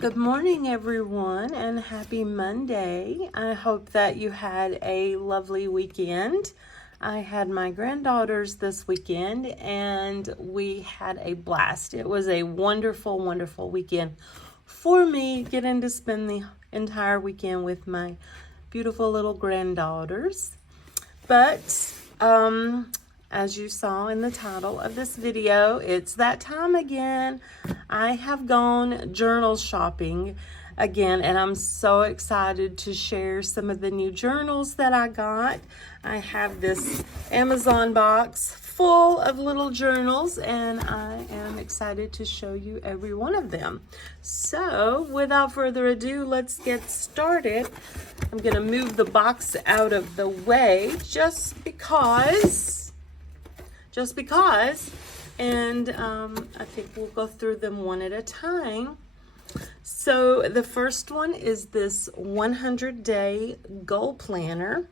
Good morning, everyone, and happy Monday. I hope that you had a lovely weekend. I had my granddaughters this weekend and we had a blast. It was a wonderful, wonderful weekend for me, getting to spend the entire weekend with my beautiful little granddaughters. But as you saw in the title of this video, it's that time again. I have gone journal shopping again, and I'm so excited to share some of the new journals that I got. I have this Amazon box full of little journals, and I am excited to show you every one of them. So without further ado, let's get started. I'm going to move the box out of the way just because, and I think we'll go through them one at a time. So the first one is this 100-day goal planner.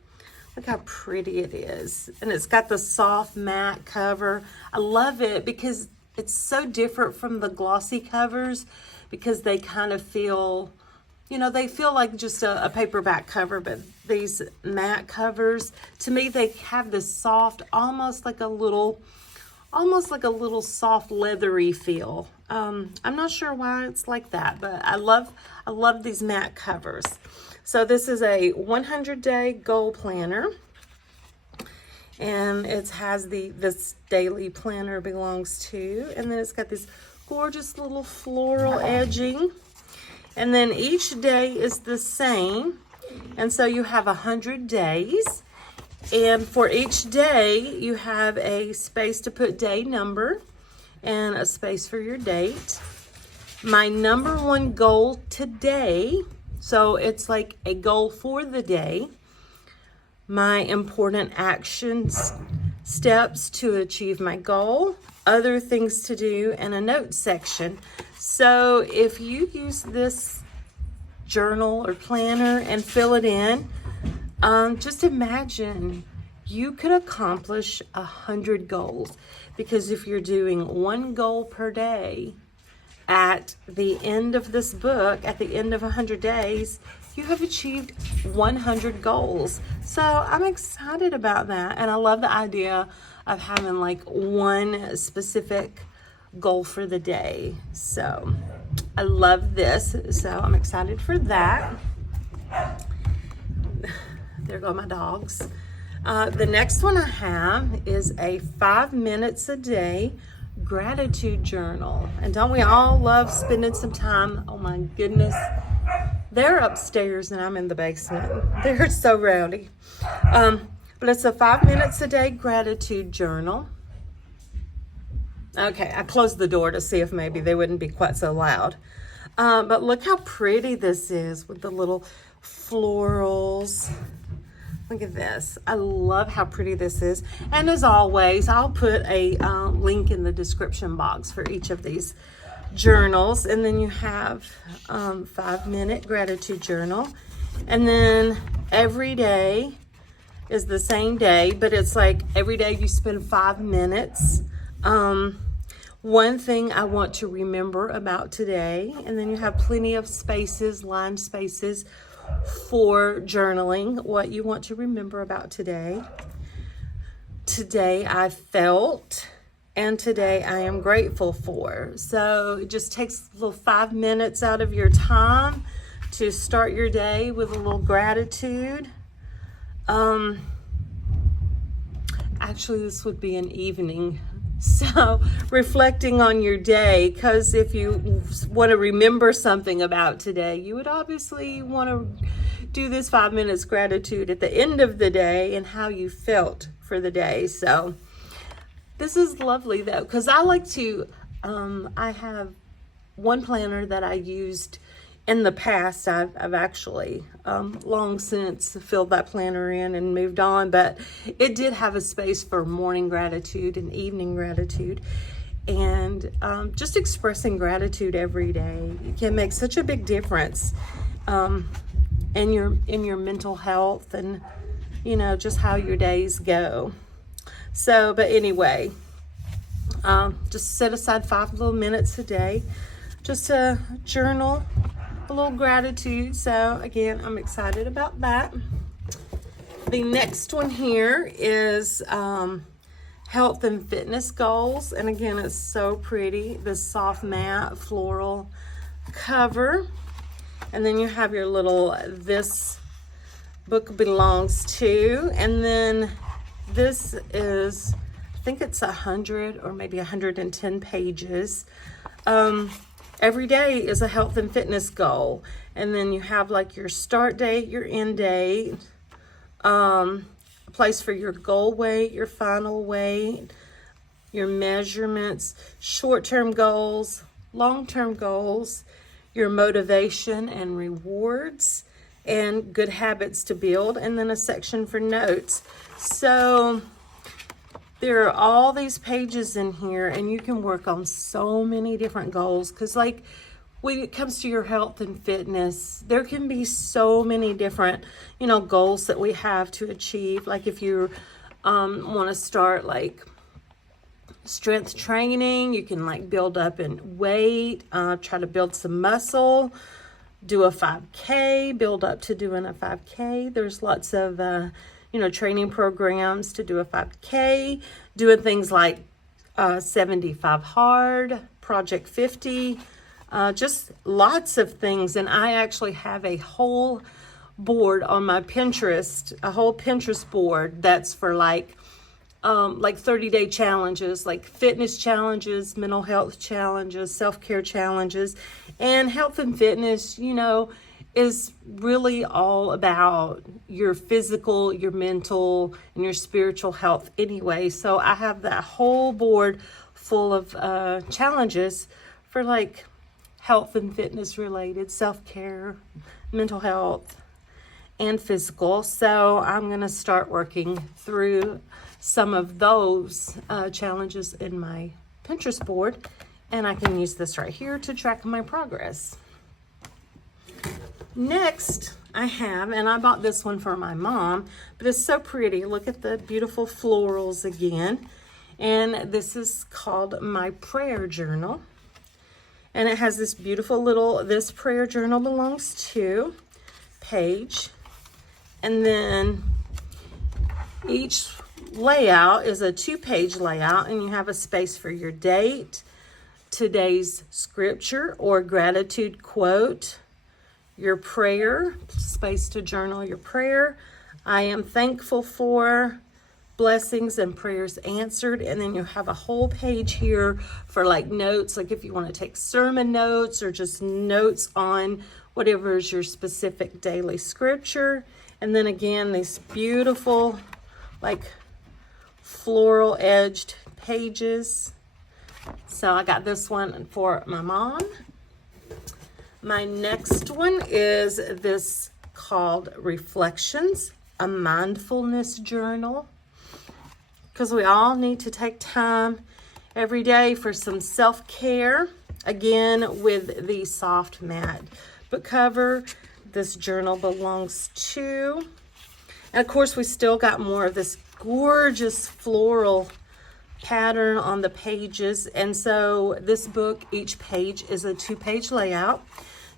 Look how pretty it is. And it's got the soft matte cover. I love it because it's so different from the glossy covers, because they kind of feel, they feel like just a paperback cover, but these matte covers, to me, they have this soft, almost like a little soft leathery feel. I'm not sure why it's like that, but I love these matte covers. So this is a 100-day goal planner, and it has this daily planner belongs to, and then it's got this gorgeous little floral edging, and then each day is the same, and so you have 100 days. And for each day, you have a space to put day number and a space for your date. My number one goal today, so it's like a goal for the day. My important actions, steps to achieve my goal, other things to do, and a notes section. So if you use this journal or planner and fill it in, just imagine you could accomplish 100 goals, because if you're doing one goal per day, at the end of this book, at the end of 100 days, you have achieved 100 goals. So I'm excited about that, and I love the idea of having like one specific goal for the day. So I love this, so I'm excited for that. There go my dogs. The next one I have is a 5 minutes a day gratitude journal. And don't we all love spending some time? Oh my goodness. They're upstairs and I'm in the basement. They're so rowdy. But it's a 5 minutes a day gratitude journal. Okay, I closed the door to see if maybe they wouldn't be quite so loud. But look how pretty this is with the little florals. Look at this. I love how pretty this is. And as always, I'll put a link in the description box for each of these journals. And then you have 5-minute gratitude journal. And then every day is the same day, but it's like every day you spend 5 minutes. One thing I want to remember about today, and then you have plenty of spaces, lined spaces, for journaling what you want to remember about today. Today I felt, and today I am grateful for. So it just takes a little 5 minutes out of your time to start your day with a little gratitude. Actually, this would be an evening. So reflecting on your day, because if you want to remember something about today, you would obviously want to do this 5 minutes gratitude at the end of the day and how you felt for the day. So this is lovely though, because I like to, I have one planner that I used in the past. I've actually long since filled that planner in and moved on, but it did have a space for morning gratitude and evening gratitude, and just expressing gratitude every day can make such a big difference in your mental health, and just how your days go. So, but anyway, just set aside 5 little minutes a day just to journal a little gratitude. So again, I'm excited about that. The next one here is health and fitness goals. And again, it's so pretty. This soft matte floral cover. And then you have your little, this book belongs to. And then this is, I think it's 100 or maybe 110 pages. Every day is a health and fitness goal. And then you have like your start date, your end date, a place for your goal weight, your final weight, your measurements, short-term goals, long-term goals, your motivation and rewards, and good habits to build, and then a section for notes. So there are all these pages in here, and you can work on so many different goals, because like when it comes to your health and fitness, there can be so many different, goals that we have to achieve. Like if you want to start like strength training, you can like build up in weight, try to build some muscle, do a 5K, build up to doing a 5K. There's lots of, training programs to do a 5K, doing things like 75 hard, Project 50, just lots of things. And I actually have a whole board on my Pinterest, a whole Pinterest board that's for like 30-day challenges, like fitness challenges, mental health challenges, self-care challenges. And health and fitness, is really all about your physical, your mental, and your spiritual health anyway. So I have that whole board full of challenges for like health and fitness related, self-care, mental health, and physical. So I'm going to start working through some of those challenges in my Pinterest board, and I can use this right here to track my progress. Next, I have, and I bought this one for my mom, but it's so pretty. Look at the beautiful florals again. And this is called My Prayer Journal. And it has this beautiful little, this prayer journal belongs to page. And then each layout is a 2-page layout, and you have a space for your date, today's scripture or gratitude quote, your prayer, space to journal your prayer. I am thankful for blessings and prayers answered. And then you have a whole page here for like notes, like if you want to take sermon notes or just notes on whatever is your specific daily scripture. And then again, these beautiful like floral edged pages. So I got this one for my mom. My next one is this called Reflections, a mindfulness journal, because we all need to take time every day for some self-care. Again, with the soft matte book cover, this journal belongs to. And of course, we still got more of this gorgeous floral pattern on the pages. And so this book, each page is a 2-page layout.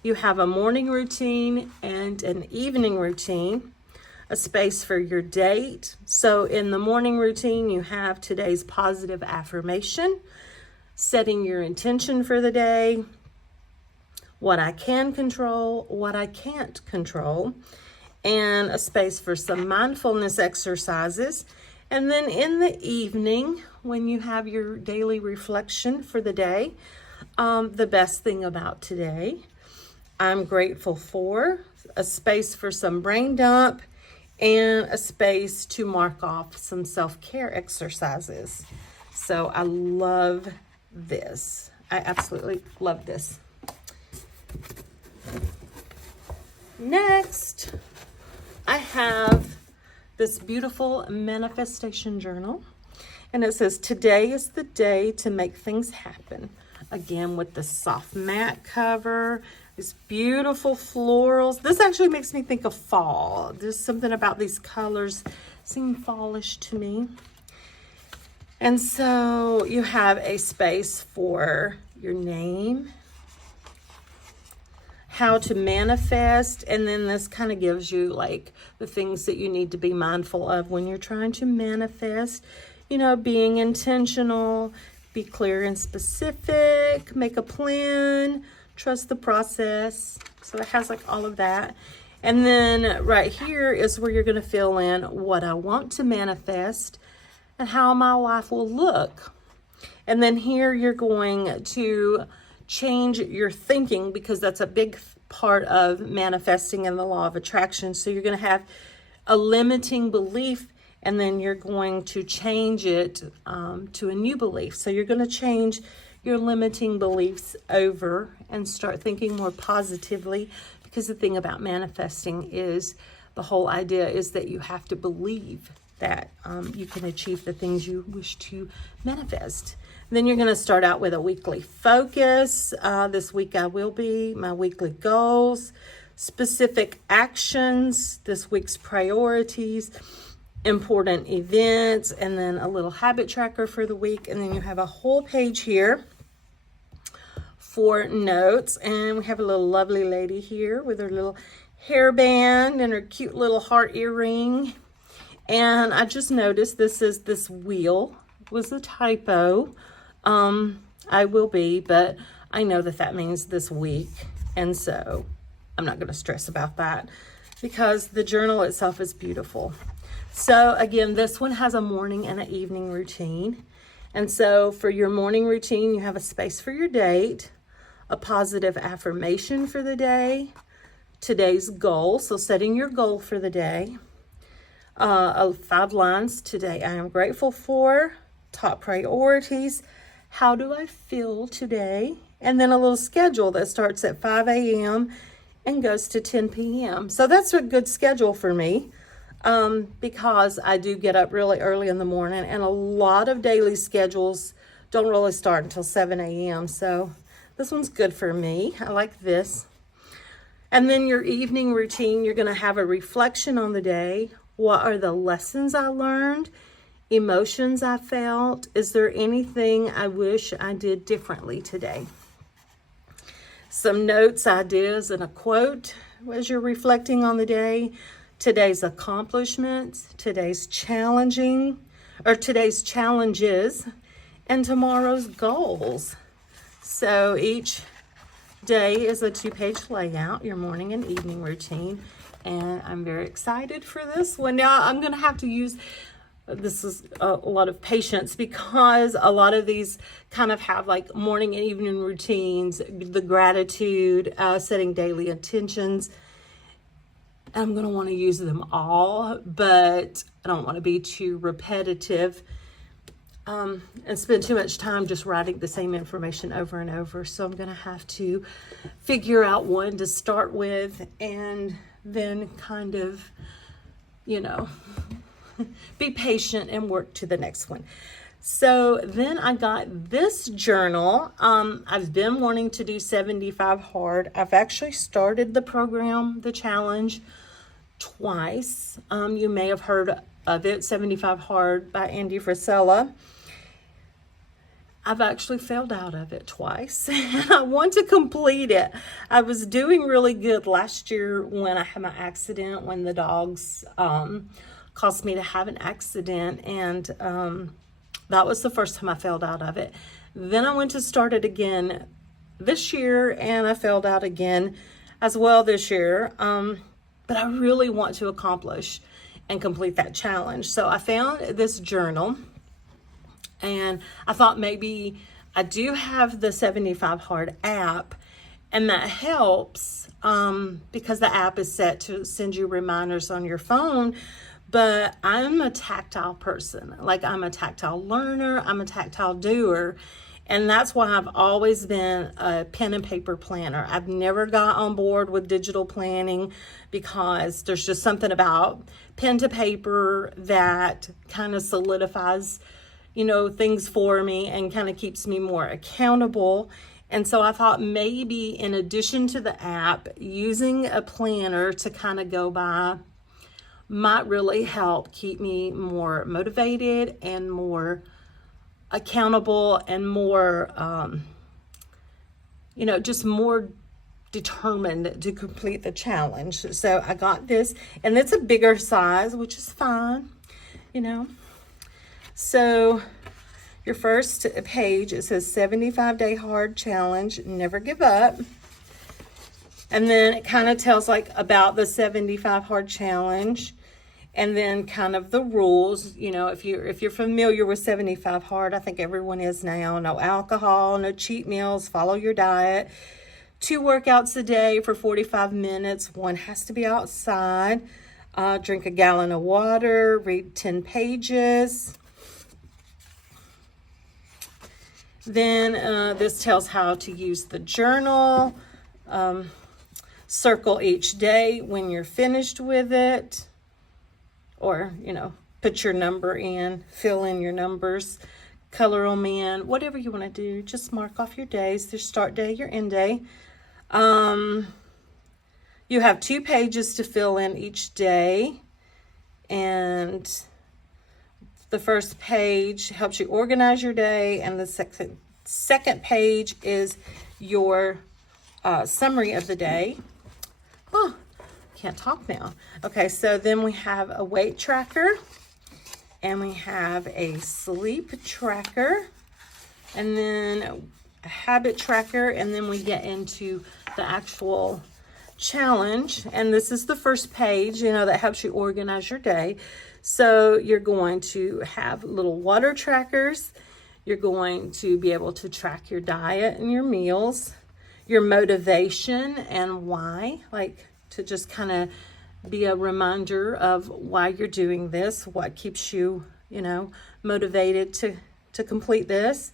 You have a morning routine and an evening routine, a space for your date. So in the morning routine, you have today's positive affirmation, setting your intention for the day, what I can control, what I can't control, and a space for some mindfulness exercises. And then in the evening, when you have your daily reflection for the day, the best thing about today, I'm grateful for, a space for some brain dump, and a space to mark off some self-care exercises. So I love this. I absolutely love this. Next, I have this beautiful manifestation journal, and it says, today is the day to make things happen. Again, with the soft matte cover, these beautiful florals. This actually makes me think of fall. There's something about these colors seem fallish to me. And so you have a space for your name, how to manifest, and then this kind of gives you like the things that you need to be mindful of when you're trying to manifest. You know, being intentional, be clear and specific, make a plan, trust the process. So it has like all of that. And then right here is where you're going to fill in what I want to manifest and how my life will look. And then here you're going to change your thinking, because that's a big part of manifesting in the law of attraction. So you're going to have a limiting belief, and then you're going to change it to a new belief. So you're going to change your limiting beliefs over and start thinking more positively, because the thing about manifesting is the whole idea is that you have to believe that you can achieve the things you wish to manifest. Then you're going to start out with a weekly focus. This week I will be my weekly goals, specific actions, this week's priorities, important events, and then a little habit tracker for the week. And then you have a whole page here for notes. And we have a little lovely lady here with her little hairband and her cute little heart earring. And I just noticed this wheel was a typo. I will be, but I know that means this week. And so I'm not going to stress about that, because the journal itself is beautiful. So again, this one has a morning and an evening routine. And so for your morning routine, you have a space for your date, a positive affirmation for the day, today's goal. So setting your goal for the day, 5 lines today I am grateful for, top priorities, how do I feel today, and then a little schedule that starts at 5 a.m. and goes to 10 p.m. So that's a good schedule for me, because I do get up really early in the morning, and a lot of daily schedules don't really start until 7 a.m. So this one's good for me. I like this. And then your evening routine, you're going to have a reflection on the day. What are the lessons I learned? Emotions I felt? Is there anything I wish I did differently today? Some notes, ideas, and a quote as you're reflecting on the day. Today's accomplishments, today's challenges, and tomorrow's goals. So each day is a 2-page layout, your morning and evening routine. And I'm very excited for this one. Now I'm going to have to use, this is a lot of patience, because a lot of these kind of have like morning and evening routines, the gratitude, setting daily intentions. I'm going to want to use them all, but I don't want to be too repetitive and spend too much time just writing the same information over and over. So I'm going to have to figure out one to start with, and then kind of, be patient and work to the next one. So then I got this journal. I've been wanting to do 75 Hard. I've actually started the program, the challenge, twice. You may have heard of it, 75 Hard by Andy Frisella. I've actually failed out of it twice, and I want to complete it. I was doing really good last year when I had my accident, when the dogs caused me to have an accident, and that was the first time I failed out of it. Then I went to start it again this year, and I failed out again as well this year. But I really want to accomplish and complete that challenge. So I found this journal, and I thought maybe I do have the 75 Hard app, and that helps because the app is set to send you reminders on your phone. But I'm a tactile person. Like, I'm a tactile learner, I'm a tactile doer. And that's why I've always been a pen and paper planner. I've never got on board with digital planning, because there's just something about pen to paper that kind of solidifies, things for me and kind of keeps me more accountable. And so I thought maybe in addition to the app, using a planner to kind of go by might really help keep me more motivated and more accountable and more, just more determined to complete the challenge. So I got this, and it's a bigger size, which is fine, you know. So your first page, it says 75-day hard challenge, never give up. And then it kind of tells like about the 75 hard challenge, and then kind of the rules. You know, if you're familiar with 75 hard, I think everyone is now. No alcohol, no cheat meals, follow your diet. 2 workouts a day for 45 minutes. 1 has to be outside. Drink a gallon of water. Read 10 pages. Then this tells how to use the journal. Circle each day when you're finished with it. Or, you know, put your number in. Fill in your numbers. Color them in. Whatever you want to do. Just mark off your days. Your start day, your end day. You have 2 pages to fill in each day, and the first page helps you organize your day, and the second page is your summary of the day. Oh, can't talk now. Okay, so then we have a weight tracker, and we have a sleep tracker, and then a habit tracker, and then we get into the actual challenge. And this is the first page, you know, that helps you organize your day. So you're going to have little water trackers. You're going to be able to track your diet and your meals, your motivation and why, like to just kind of be a reminder of why you're doing this, what keeps you, you know, motivated to complete this.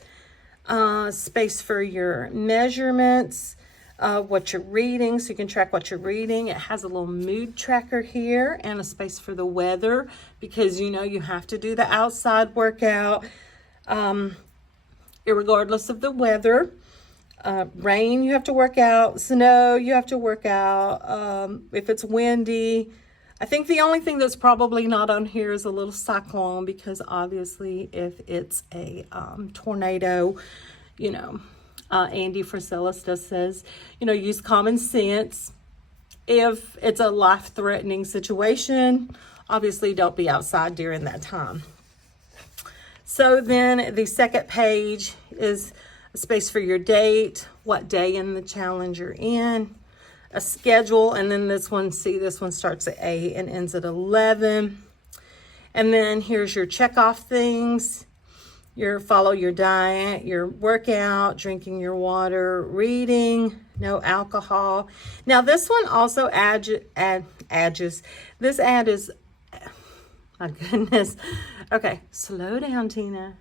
Space for your measurements, what you're reading, so you can track what you're reading. It has a little mood tracker here, and a space for the weather, because you know you have to do the outside workout irregardless of the weather. Rain, you have to work out. Snow, you have to work out. If it's windy, I think the only thing that's probably not on here is a little cyclone, because obviously if it's a tornado, you know, Andy Frisellus says, you know, use common sense. If it's a life-threatening situation, obviously don't be outside during that time. So then the second page is a space for your date, what day in the challenge you're in, a schedule, and then this one, see, this one starts at 8 and ends at 11. And then here's your check off things, your follow your diet, your workout, drinking your water, reading, no alcohol. Now this one also adds, this ad is, my goodness. Okay, slow down, Tina.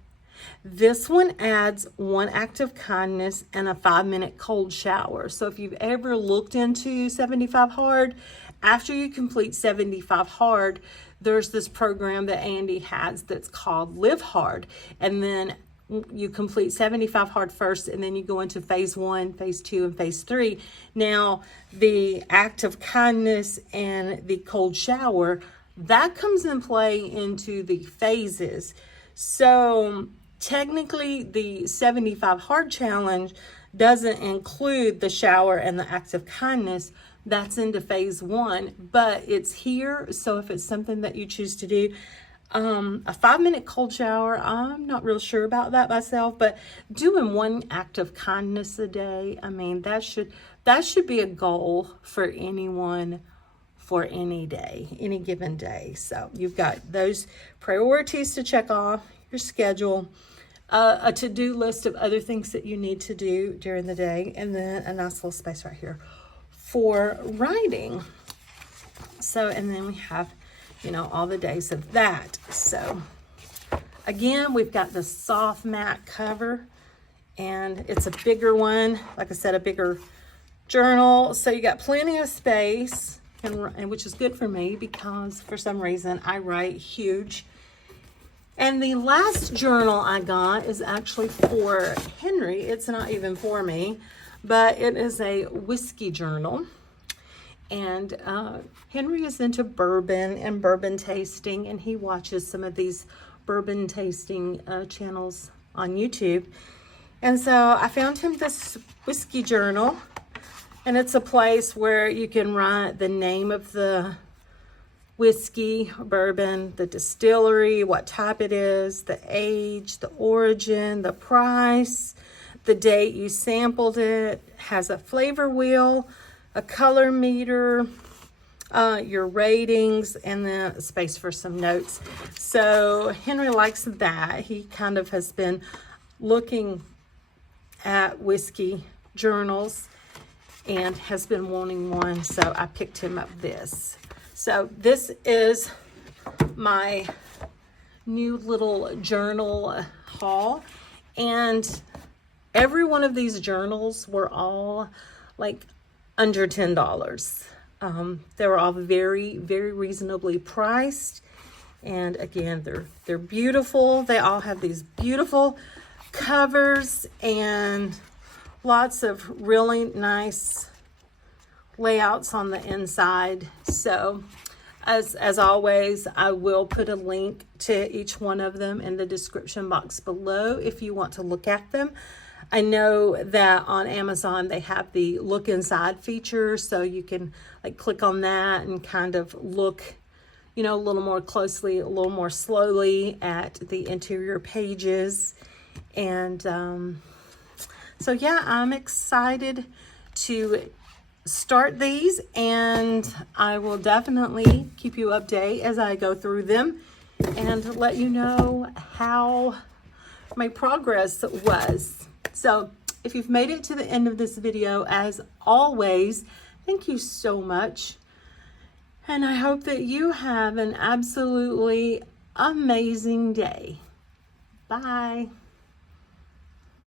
This one adds 1 act of kindness and a 5-minute cold shower. So if you've ever looked into 75 Hard, after you complete 75 Hard, there's this program that Andy has that's called Live Hard. And then you complete 75 Hard first, and then you go into phase 1, phase 2, and phase 3. Now, the act of kindness and the cold shower, that comes in play into the phases. So technically the 75 Hard challenge doesn't include the shower and the act of kindness. That's into phase 1, but it's here. So if it's something that you choose to do, a 5-minute cold shower, I'm not real sure about that myself, but doing 1 act of kindness a day, I mean, that should be a goal for anyone for any day, any given day. So you've got those priorities to check off, your schedule, a to-do list of other things that you need to do during the day, and then a nice little space right here for writing. So, and then we have, you know, all the days of that. So again, we've got the soft matte cover, and it's a bigger one, like I said, a bigger journal. So you got plenty of space, and which is good for me because for some reason I write huge. And the last journal I got is actually for Henry. It's not even for me, but it is a whiskey journal. And Henry is into bourbon and bourbon tasting, and he watches some of these bourbon tasting channels on YouTube. And so I found him this whiskey journal, And it's a place where you can write the name of the whiskey, bourbon, the distillery, what type it is, the age, the origin, the price, the date you sampled it, has a flavor wheel, a color meter, your ratings, and then a space for some notes. So Henry likes that. He kind of has been looking at whiskey journals and has been wanting one, so I picked him up this. So this is my new little journal haul, and every one of these journals were all like under $10. They were all very, very reasonably priced, and again, they're beautiful. They all have these beautiful covers and lots of really nice layouts on the inside. So as always, I will put a link to each one of them in the description box below if you want to look at them. I know that on Amazon they have the look inside feature, so you can like click on that and kind of look, you know, a little more closely, a little more slowly at the interior pages. And so yeah, I'm excited to start these, and I will definitely keep you updated as I go through them and let you know how my progress was. So if you've made it to the end of this video, as always, thank you so much. And I hope that you have an absolutely amazing day. Bye.